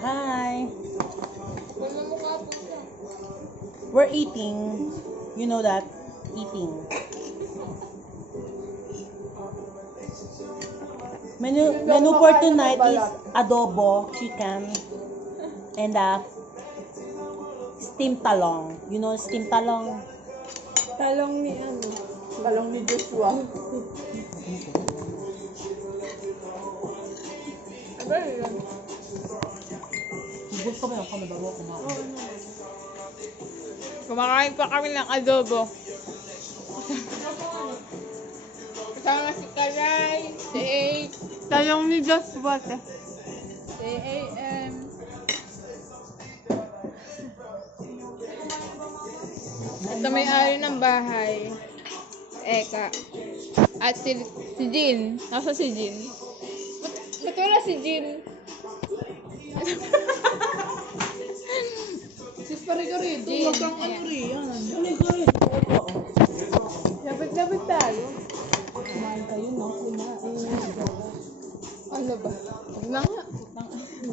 Hi. We're eating. You know that? Eating. Menu for tonight is adobo, chicken, and steamed talong. You know steamed talong? Talong ni ano? Talong ni Joshua. Ano yun? Gusto mo yung kami bago kumain. Kumakain pa kami ng adobo. Kasama si Karay, si A. Talong ni Joshua. Si A.M. Ito may-ari ng bahay. Eka. At si Jean. Nasa si Jean? Ba't wala si Jean? Sis pare ka rin. Huwag kang ano rin. Lapit-lapit tayo. Kumain kayo, no? Kumain. Ano ba? Huwag na nga.